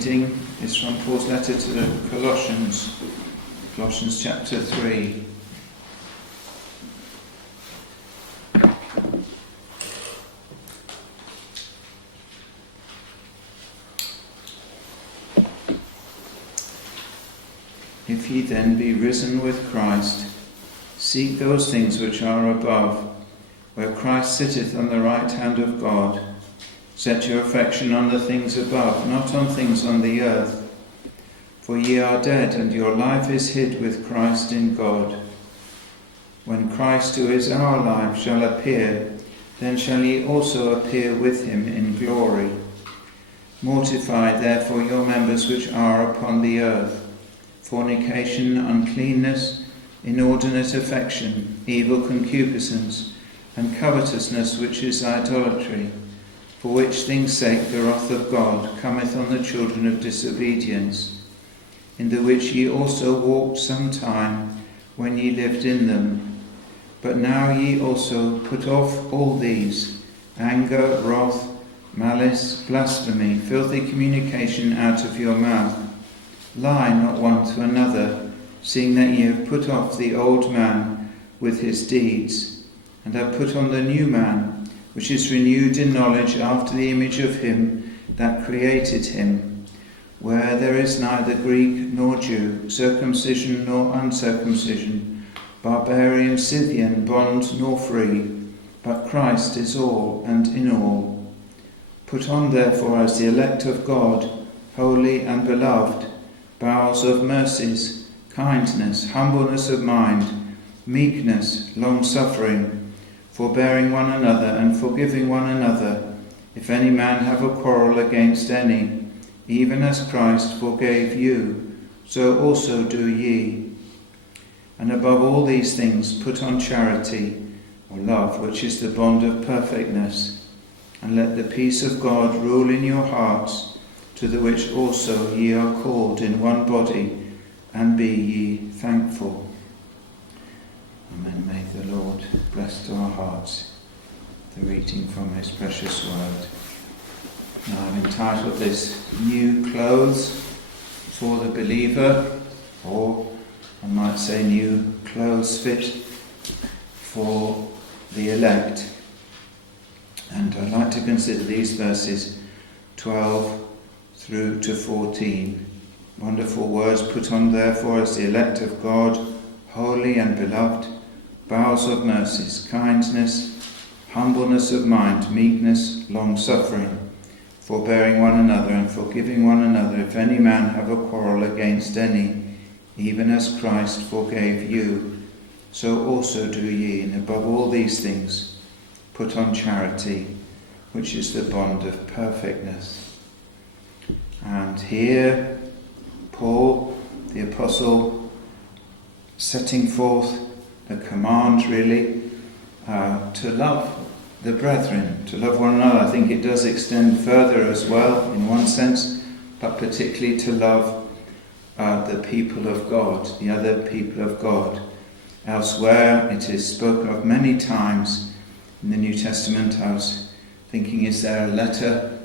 reading is from Paul's letter to the Colossians, Colossians chapter 3. If ye then be risen with Christ, seek those things which are above, where Christ sitteth on the right hand of God. Set your affection on the things above, not on things on the earth. For ye are dead, and your life is hid with Christ in God. When Christ, who is our life, shall appear, then shall ye also appear with him in glory. Mortify therefore your members which are upon the earth: fornication, uncleanness, inordinate affection, evil concupiscence, and covetousness, which is idolatry. For which things' sake the wrath of God cometh on the children of disobedience, in the which ye also walked sometime when ye lived in them. But now ye also put off all these: anger, wrath, malice, blasphemy, filthy communication out of your mouth. Lie not one to another, seeing that ye have put off the old man with his deeds, and have put on the new man, which is renewed in knowledge after the image of him that created him, where there is neither Greek nor Jew, circumcision nor uncircumcision, barbarian, Scythian, bond nor free, but Christ is all and in all. Put on therefore as the elect of God, holy and beloved, bowels of mercies, kindness, humbleness of mind, meekness, long-suffering, forbearing one another and forgiving one another, if any man have a quarrel against any, even as Christ forgave you, so also do ye. And above all these things put on charity, or love, which is the bond of perfectness. And let the peace of God rule in your hearts, to the which also ye are called in one body, and be ye thankful. Amen. May the Lord bless to our hearts the reading from his precious word. Now I've entitled this New Clothes for the Believer, or I might say New Clothes Fit for the Elect. And I'd like to consider these verses 12 through to 14. Wonderful words: put on therefore as the elect of God, holy and beloved, bowels of mercies, kindness, humbleness of mind, meekness, long-suffering, forbearing one another and forgiving one another, if any man have a quarrel against any, even as Christ forgave you, so also do ye. And above all these things put on charity, which is the bond of perfectness. And here Paul, the apostle, setting forth the command really to love the brethren, to love one another. I think it does extend further as well in one sense, but particularly to love the people of God, the other people of God. Elsewhere it is spoken of many times in the New Testament. I was thinking, is there a letter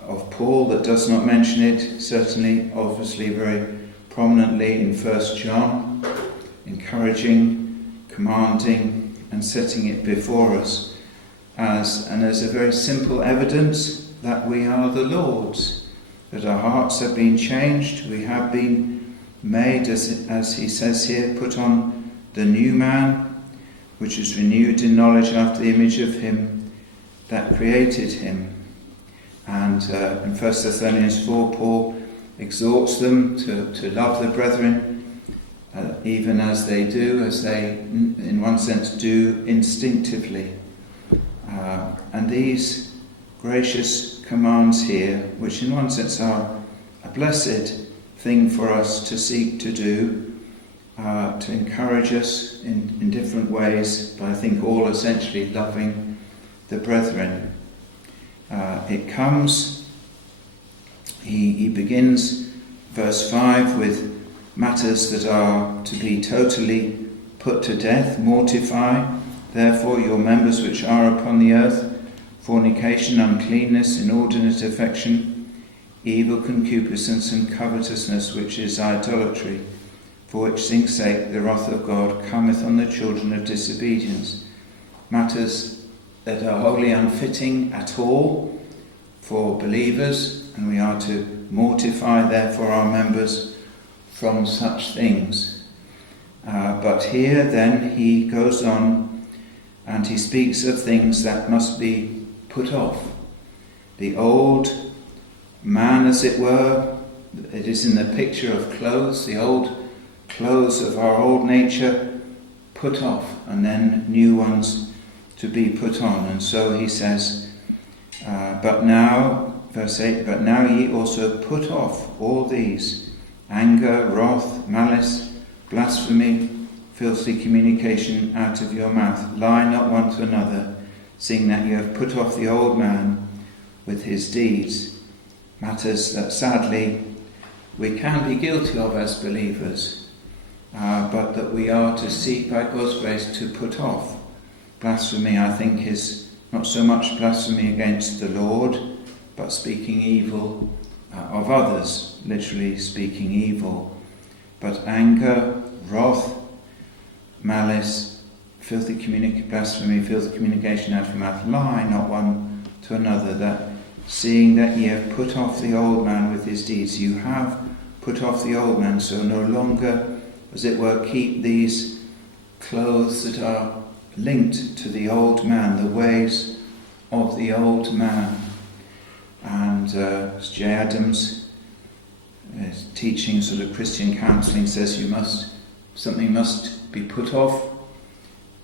of Paul that does not mention it? Certainly, obviously, very prominently in 1 John, encouraging, commanding and setting it before us as a very simple evidence that we are the Lord's, that our hearts have been changed, we have been made, as he says here, put on the new man, which is renewed in knowledge after the image of him that created him. And in 1 Thessalonians 4, Paul exhorts them to love the brethren, even as they do, as they, in one sense, do instinctively. And these gracious commands here, which in one sense are a blessed thing for us to seek to do, to encourage us in different ways, but I think all essentially loving the brethren. It comes, he begins verse 5 with matters that are to be totally put to death. Mortify therefore your members which are upon the earth: fornication, uncleanness, inordinate affection, evil concupiscence and covetousness, which is idolatry, for which things' sake the wrath of God cometh on the children of disobedience. Matters that are wholly unfitting at all for believers, and we are to mortify therefore our members from such things. But here then he goes on and he speaks of things that must be put off. The old man, as it were, it is in the picture of clothes, the old clothes of our old nature put off, and then new ones to be put on. And so he says, but now, verse 8, but now ye also put off all these: anger, wrath, malice, blasphemy, filthy communication out of your mouth. Lie not one to another, seeing that you have put off the old man with his deeds. Matters that sadly we can be guilty of as believers, but that we are to seek by God's grace to put off. Blasphemy, I think, is not so much blasphemy against the Lord, but speaking evil of others, literally speaking evil. But anger, wrath, malice, blasphemy, filthy communication out of your mouth. Lie not one to another, that seeing that ye have put off the old man with his deeds. You have put off the old man, so no longer, as it were, keep these clothes that are linked to the old man, the ways of the old man. And as J. Adams is teaching sort of Christian counselling, says something must be put off,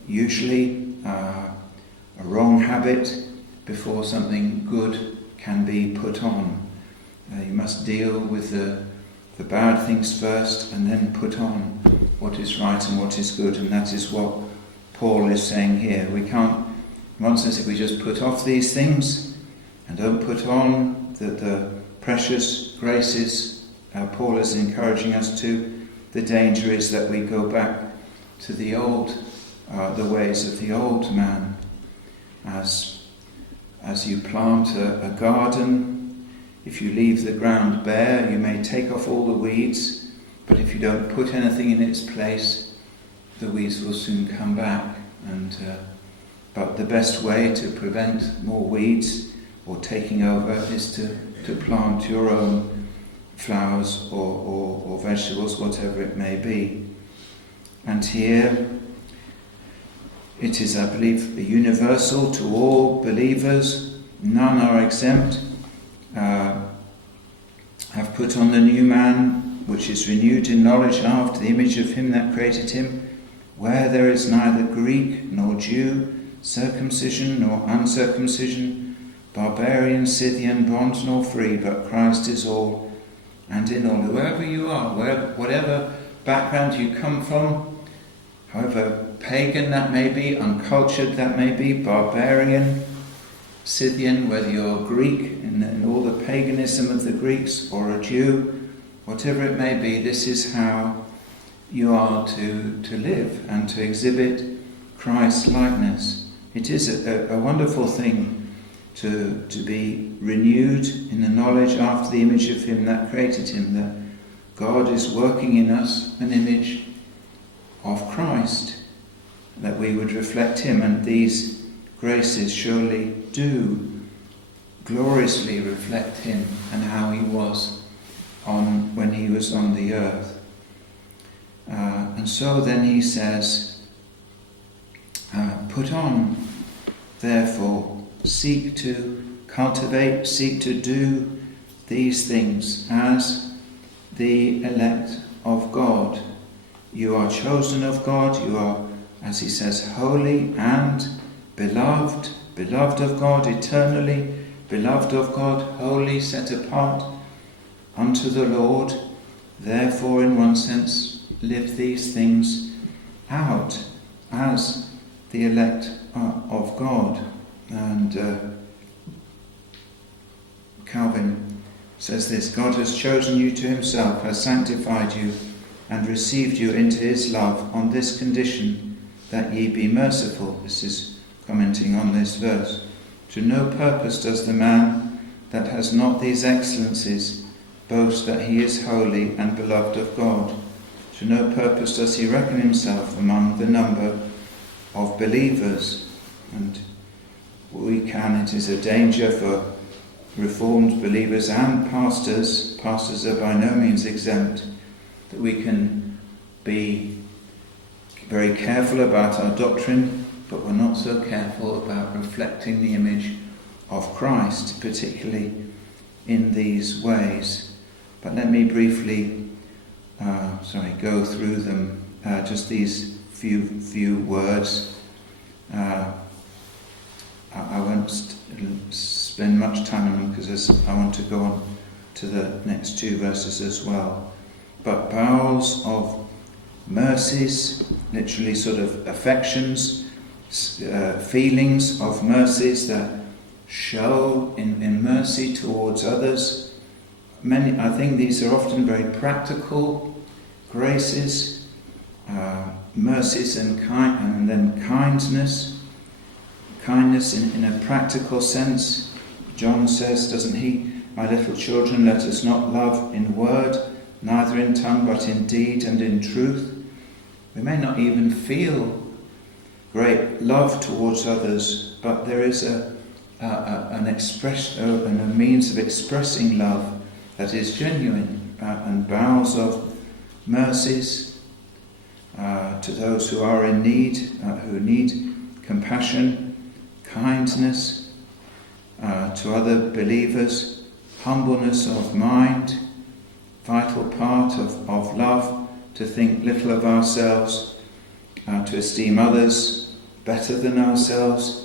usually a wrong habit, before something good can be put on. You must deal with the bad things first, and then put on what is right and what is good. And that is what Paul is saying here. We can't, in one sense, if we just put off these things and don't put on the precious graces Paul is encouraging us to, the danger is that we go back to the ways of the old man. As you plant a garden, if you leave the ground bare, you may take off all the weeds, but if you don't put anything in its place, the weeds will soon come back. But the best way to prevent more weeds or taking over is to plant your own flowers or vegetables, whatever it may be. And here it is, I believe, universal to all believers. None are exempt. Have put on the new man, which is renewed in knowledge after the image of him that created him, where there is neither Greek nor Jew, circumcision nor uncircumcision, barbarian, Scythian, bond nor free, but Christ is all and in all. Whoever you are, whatever background you come from, however pagan that may be, uncultured that may be, barbarian, Scythian, whether you're Greek in all the paganism of the Greeks, or a Jew, whatever it may be, this is how you are to live and to exhibit Christ's likeness. It is a wonderful thing to be renewed in the knowledge after the image of him that created him, that God is working in us an image of Christ, that we would reflect him, and these graces surely do gloriously reflect him and how he was when he was on the earth. And so then he says, put on, therefore, seek to cultivate, seek to do these things as the elect of God. You are chosen of God, you are, as he says, holy and beloved, beloved of God eternally, beloved of God, holy, set apart unto the Lord. Therefore, in one sense, live these things out as the elect of God. And Calvin says this: God has chosen you to himself, has sanctified you, and received you into his love on this condition, that ye be merciful. This is commenting on this verse. To no purpose does the man that has not these excellencies boast that he is holy and beloved of God. To no purpose does he reckon himself among the number of believers. And it is a danger for Reformed believers and pastors are by no means exempt, that we can be very careful about our doctrine, but we're not so careful about reflecting the image of Christ, particularly in these ways. But let me briefly go through them, just these few words. I won't spend much time on them because I want to go on to the next two verses as well. But bowels of mercies, literally sort of affections, feelings of mercies that show in mercy towards others. I think these are often very practical graces, mercies and then kindness in a practical sense. John says, doesn't he, "My little children, let us not love in word, neither in tongue, but in deed and in truth." We may not even feel great love towards others, but there is a means of expressing love that is genuine, and bowels of mercies to those who are in need, who need compassion, kindness to other believers, humbleness of mind, vital part of love, to think little of ourselves, to esteem others better than ourselves.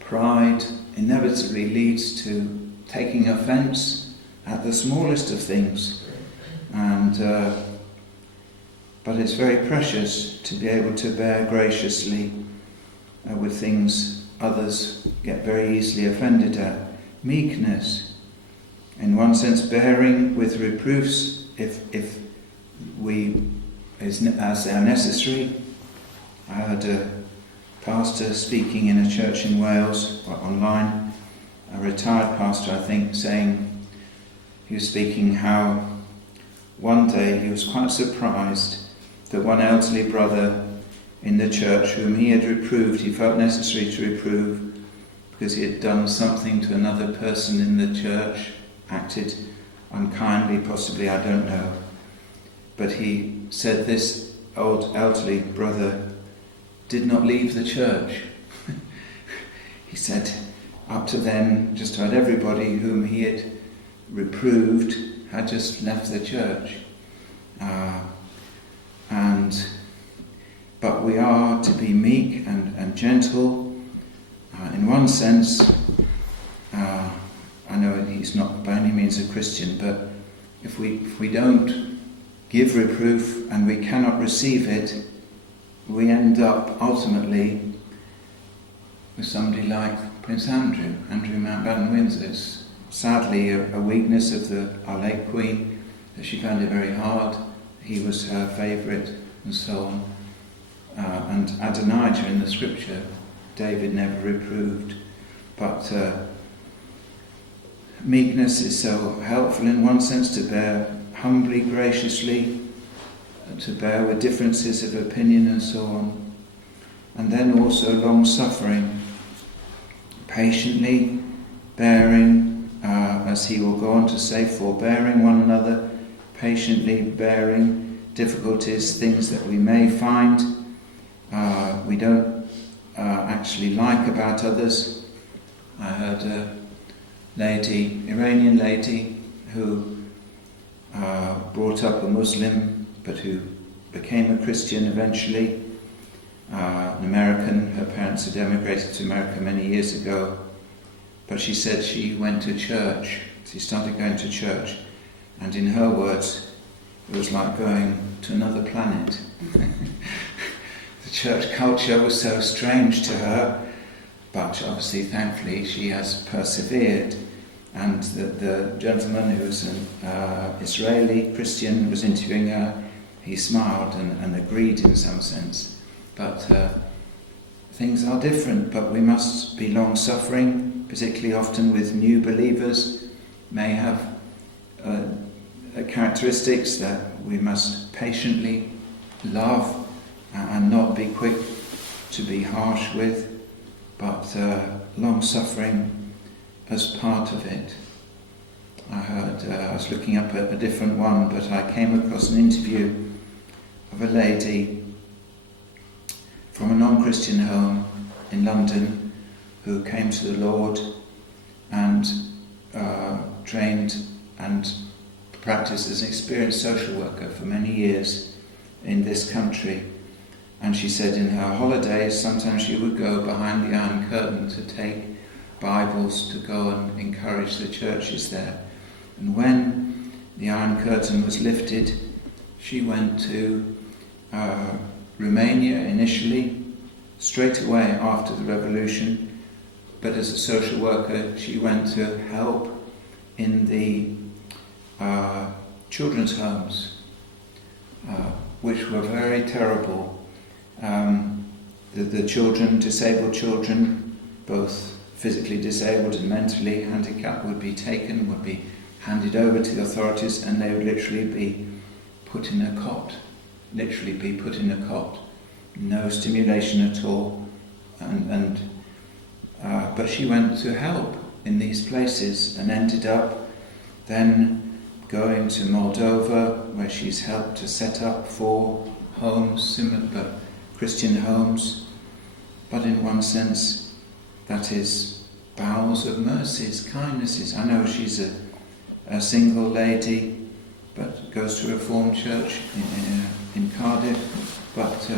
Pride inevitably leads to taking offence at the smallest of things, but it's very precious to be able to bear graciously with things others get very easily offended at. Meekness, in one sense, bearing with reproofs if as they are necessary. I heard a pastor speaking in a church in Wales, or online, a retired pastor, I think, he was speaking how one day he was quite surprised that one elderly brother in the church whom he had reproved, he felt necessary to reprove because he had done something to another person in the church, acted unkindly, possibly, I don't know. But he said this old elderly brother did not leave the church. He said up to then, just about everybody whom he had reproved had just left the church. But we are to be meek and gentle. In one sense, I know he's not by any means a Christian, but if we don't give reproof and we cannot receive it, we end up ultimately with somebody like Prince Andrew Mountbatten-Windsor. It's sadly a weakness of our late Queen, that she found it very hard. He was her favourite and so on. And Adonijah in the scripture, David never reproved. But meekness is so helpful in one sense, to bear humbly, graciously, to bear with differences of opinion and so on. And then also long-suffering, patiently bearing, as he will go on to say, forbearing one another, patiently bearing difficulties, things that we may find we don't actually like about others. I heard a Iranian lady who brought up a Muslim but who became a Christian eventually, an American. Her parents had emigrated to America many years ago, but she said she went to church. She started going to church, and in her words, it was like going to another planet. The church culture was so strange to her, but obviously, thankfully, she has persevered. And the gentleman who was an Israeli Christian was interviewing her. He smiled and agreed in some sense. But things are different, but we must be long-suffering, particularly often with new believers, may have characteristics that we must patiently love and not be quick to be harsh with, but long-suffering as part of it. I was looking up a different one, but I came across an interview of a lady from a non-Christian home in London who came to the Lord and trained and practiced as an experienced social worker for many years in this country. And she said in her holidays, sometimes she would go behind the Iron Curtain to take Bibles to go and encourage the churches there. And when the Iron Curtain was lifted, she went to Romania initially, straight away after the revolution. But as a social worker, she went to help in the children's homes, which were very terrible. The children, disabled children, both physically disabled and mentally handicapped, would be handed over to the authorities, and they would literally be put in a cot. No stimulation at all. But she went to help in these places and ended up then going to Moldova, where she's helped to set up 4 homes, similar but Christian homes. But in one sense, that is bowels of mercies, kindnesses. I know she's a single lady, but goes to a Reformed church in Cardiff, but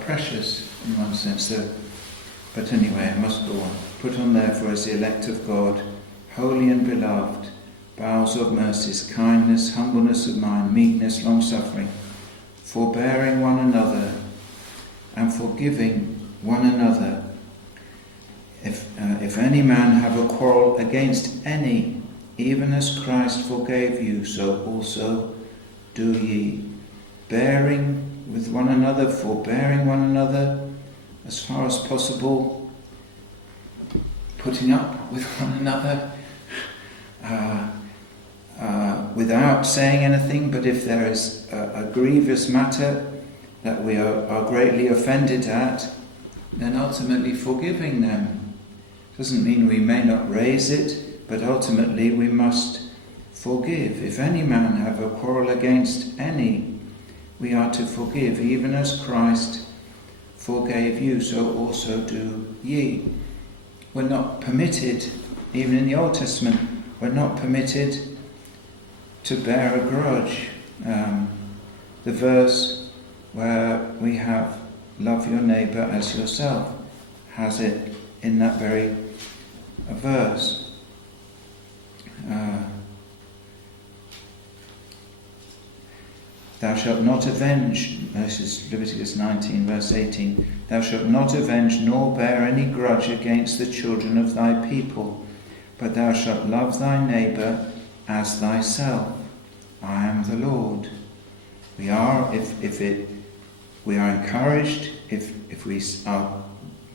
precious in one sense. But anyway, I must go on. Put on therefore as the elect of God, holy and beloved, bowels of mercies, kindness, humbleness of mind, meekness, long-suffering, forbearing one another, and forgiving one another. If any man have a quarrel against any, even as Christ forgave you, so also do ye, bearing with one another, forbearing one another, as far as possible, putting up with one another, without saying anything. But if there is a grievous matter that we are greatly offended at, then ultimately forgiving them. Doesn't mean we may not raise it, but ultimately we must forgive. If any man have a quarrel against any, we are to forgive, even as Christ forgave you, so also do ye. We're not permitted, even in the Old Testament, we're not permitted to bear a grudge. The verse where we have love your neighbour as yourself has it in that very verse. Thou shalt not avenge, this is Leviticus 19 verse 18, thou shalt not avenge nor bear any grudge against the children of thy people, but thou shalt love thy neighbour as thyself. I am the Lord. We are, we are encouraged if our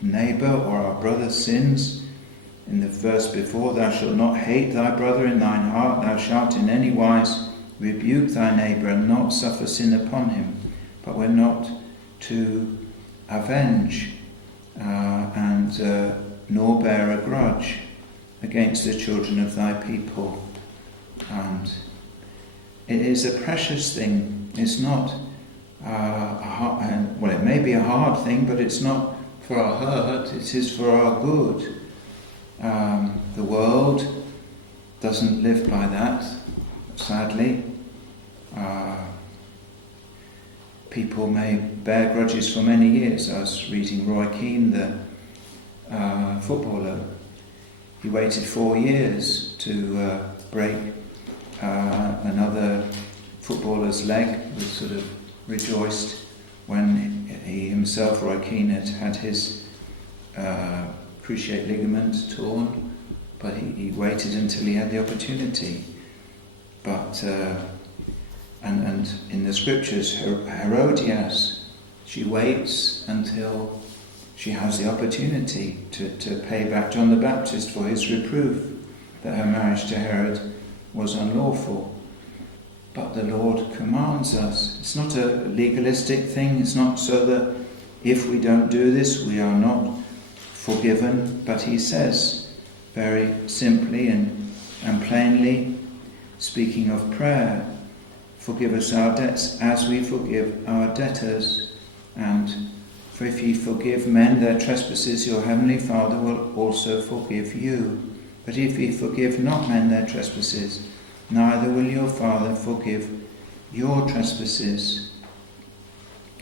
neighbour or our brother sins. In the verse before, thou shalt not hate thy brother in thine heart, thou shalt in any wise rebuke thy neighbour and not suffer sin upon him. But we're not to avenge nor bear a grudge against the children of thy people. And it is a precious thing. It's not it may be a hard thing, but it's not for our hurt, it is for our good. The world doesn't live by that, sadly. People may bear grudges for many years. I was reading Roy Keane, the footballer. He waited 4 years to break another footballer's leg. He was sort of rejoiced when he himself, Roy Keane, had his cruciate ligament torn, but he waited until he had the opportunity. But and in the scriptures, Herodias, she waits until she has the opportunity to pay back John the Baptist for his reproof that her marriage to Herod was unlawful. But the Lord commands us. It's not a legalistic thing. It's not so that if we don't do this, we are not forgiven. But he says very simply and plainly, speaking of prayer, forgive us our debts as we forgive our debtors. And for if ye forgive men their trespasses, your heavenly Father will also forgive you. But if ye forgive not men their trespasses, neither will your Father forgive your trespasses.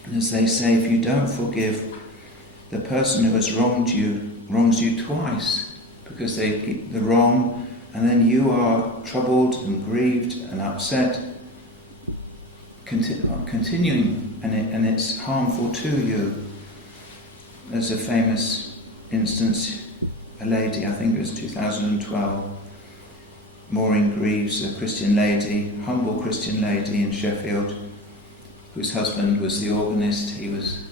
And as they say, if you don't forgive, the person who has wrongs you twice, because they get the wrong, and then you are troubled and grieved and upset, continuing, and it's harmful to you. There's a famous instance, a lady, I think it was 2012, Maureen Greaves, a Christian lady, humble Christian lady in Sheffield, whose husband was the organist. He was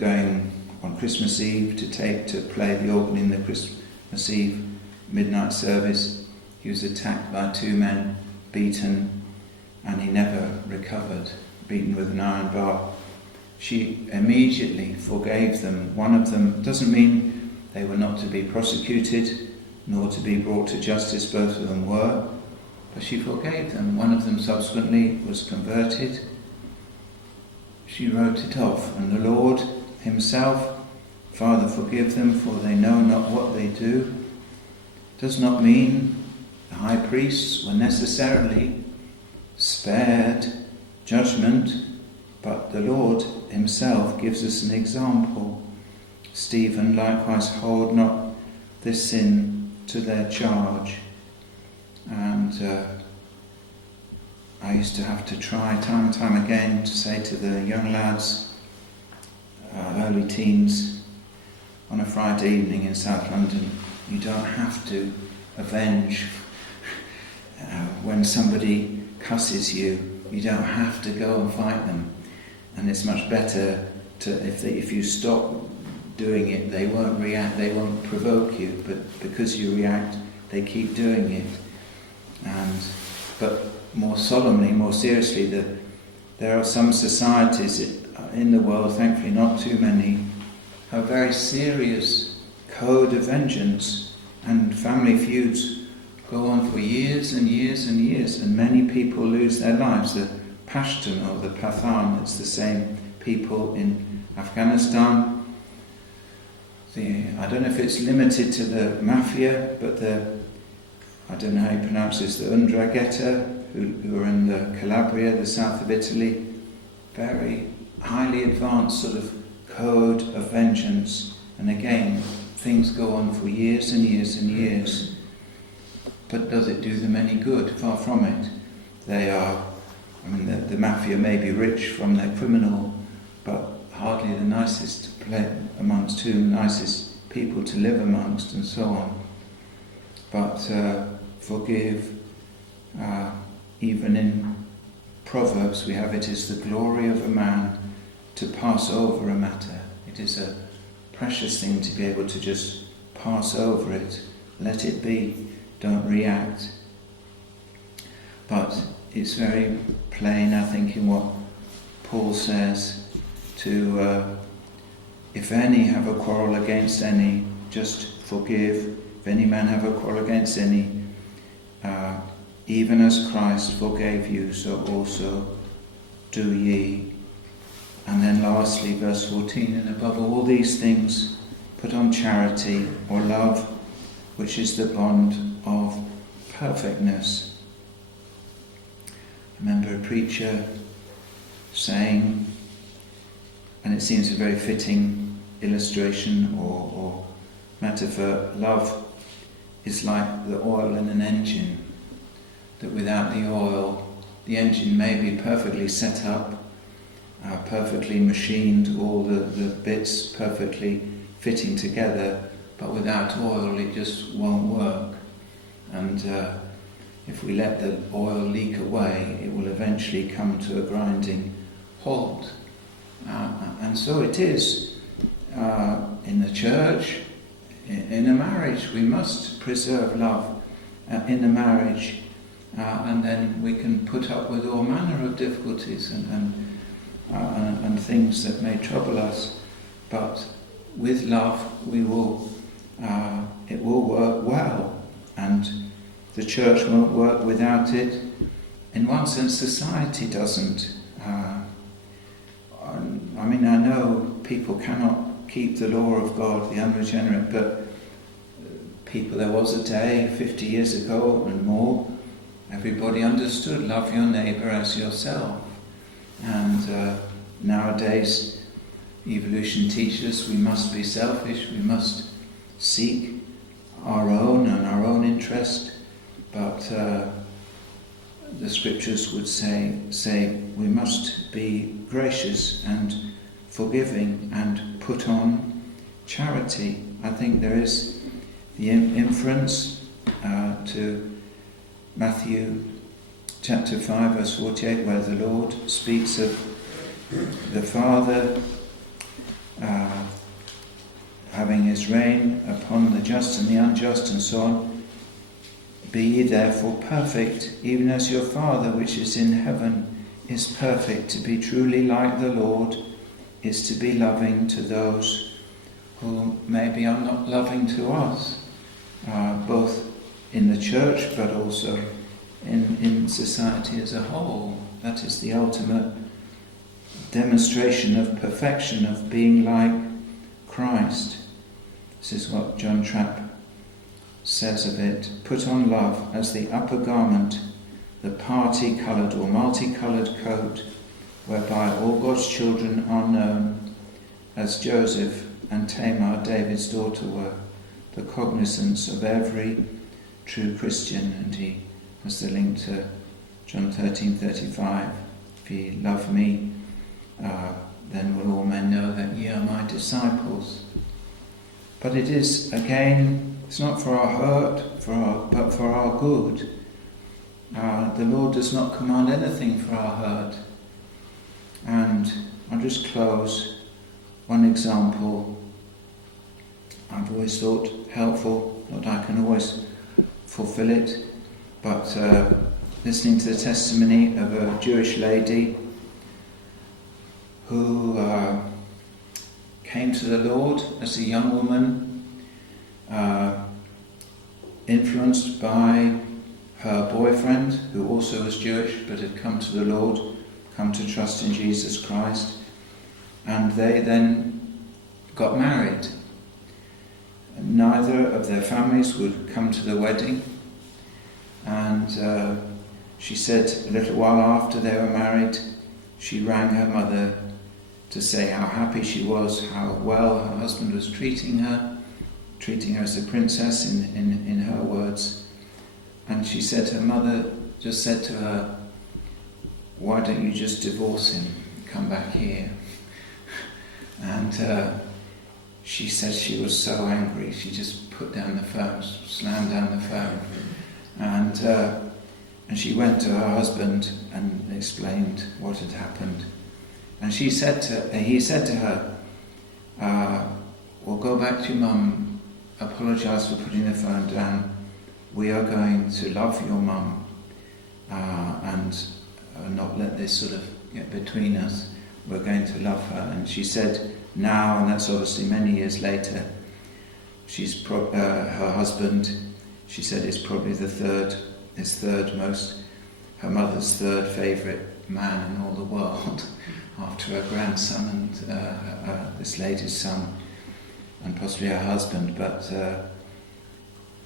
going on Christmas Eve to play the organ in the Christmas Eve midnight service. He was attacked by two men, beaten, and he never recovered, beaten with an iron bar. She immediately forgave them. One of them, doesn't mean they were not to be prosecuted, nor to be brought to justice, both of them were, but she forgave them. One of them subsequently was converted. She wrote it off, and the Lord himself, Father, forgive them, for they know not what they do, does not mean the high priests were necessarily spared judgment, but the Lord himself gives us an example. Stephen, likewise, hold not this sin to their charge. And I used to have to try time and time again to say to the young lads, early teens, on a Friday evening in South London, you don't have to avenge when somebody cusses you. You don't have to go and fight them. And it's much better if you stop doing it, they won't react, they won't provoke you, but because you react, they keep doing it. But more solemnly, more seriously, there are some societies in the world, thankfully not too many, have a very serious code of vengeance, and family feuds go on for years and years and years, and many people lose their lives. The Pashtun or the Pathan, it's the same people in Afghanistan. I don't know if it's limited to the mafia, but I don't know how you pronounce this, the Undrangheta, who are in the Calabria, the south of Italy, very highly advanced sort of code of vengeance. And again, things go on for years and years and years. But does it do them any good? Far from it. The mafia may be rich from their criminal, but hardly the nicest amongst whom, nicest people to live amongst, and so on. But forgive, even in Proverbs we have, it is the glory of a man to pass over a matter. It is a precious thing to be able to just pass over it, let it be, don't react. But it's very plain, I think, in what Paul says to if any have a quarrel against any, just forgive. If any man have a quarrel against any, even as Christ forgave you, so also do ye. And then lastly, verse 14, and above all these things, put on charity or love, which is the bond of perfectness. I remember a preacher saying, and it seems a very fitting illustration or metaphor, love is like the oil in an engine, that without the oil, the engine may be perfectly set up, perfectly machined, all the bits perfectly fitting together, but without oil it just won't work. And if we let the oil leak away, it will eventually come to a grinding halt. And so it is in the church, in a marriage. We must preserve love in a marriage, and then we can put up with all manner of difficulties and things that may trouble us. But with love, it will work well, and the church won't work without it. In one sense, society doesn't. I know people cannot keep the law of God, the unregenerate, but there was a day 50 years ago and more, everybody understood love your neighbour as yourself. And nowadays, evolution teaches we must be selfish, we must seek our own and our own interest, but the scriptures would say we must be gracious and forgiving and put on charity. I think there is the inference to Matthew chapter 5 verse 48, where the Lord speaks of the Father having his reign upon the just and the unjust and so on. Be ye therefore perfect, even as your Father which is in heaven is perfect. To be truly like the Lord is to be loving to those who maybe are not loving to us, both in the church but also in society as a whole. That is the ultimate demonstration of perfection, of being like Christ. This is what John Trapp says of it. Put on love as the upper garment, the party-coloured or multicoloured coat, whereby all God's children are known, as Joseph and Tamar, David's daughter, were, the cognizance of every true Christian. And he has the link to John 13:35. If ye love me, then will all men know that ye are my disciples. But it is, again, it's not for our hurt, but for our good. The Lord does not command anything for our hurt. And I'll just close one example I've always thought helpful, not that I can always fulfill it, but listening to the testimony of a Jewish lady who came to the Lord as a young woman, influenced by her boyfriend, who also was Jewish but had come to the Lord, come to trust in Jesus Christ, and they then got married. Neither of their families would come to the wedding, and she said a little while after they were married, she rang her mother to say how happy she was, how well her husband was treating her as a princess in her words. And she said her mother just said to her, "Why don't you just divorce him, come back here?" And she said she was so angry, she just put down the phone, slammed down the phone, and she went to her husband and explained what had happened. And he said to her, "Well, go back to your mum, apologise for putting the phone down. We are going to love your mum and not let this sort of get between us. We're going to love her." And she said now, and that's obviously many years later, her husband, she said, is probably her mother's third favourite man in all the world, after her grandson and this lady's son, and possibly her husband. But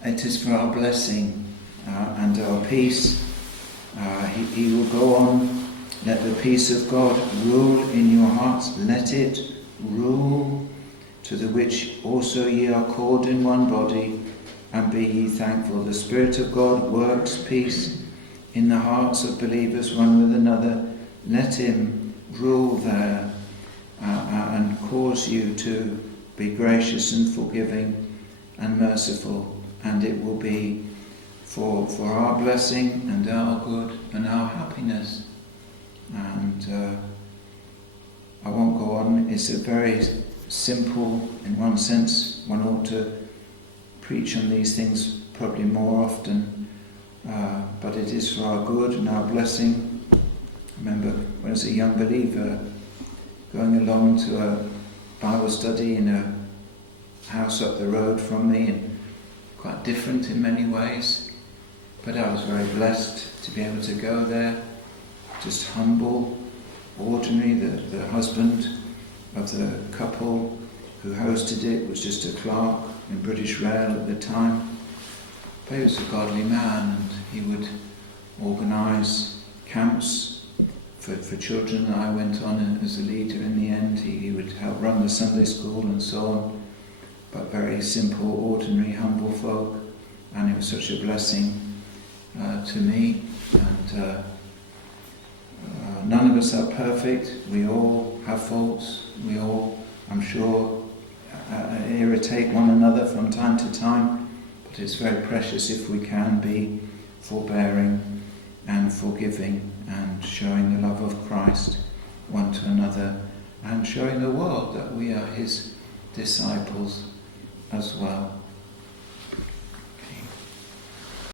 it is for our blessing and our peace. He will go on. Let the peace of God rule in your hearts. Let it rule, to the which also ye are called in one body, and be ye thankful. The Spirit of God works peace in the hearts of believers one with another. Let him rule there and cause you to be gracious and forgiving and merciful, and it will be for our blessing and our good and our happiness. And I won't go on. It's a very simple in one sense. One ought to preach on these things probably more often, but it is for our good and our blessing. I remember when I was a young believer going along to a Bible study in a house up the road from me, and quite different in many ways, but I was very blessed to be able to go there, just humble, ordinary. The husband of the couple who hosted it was just a clerk in British Rail at the time, but he was a godly man, and he would organise camps for children that I went on as a leader in the end. He would help run the Sunday school and so on, but very simple, ordinary, humble folk, and it was such a blessing to me. And none of us are perfect. We all have faults. We all, I'm sure, irritate one another from time to time, but it's very precious if we can be forbearing and forgiving and showing the love of Christ one to another, and showing the world that we are his disciples as well.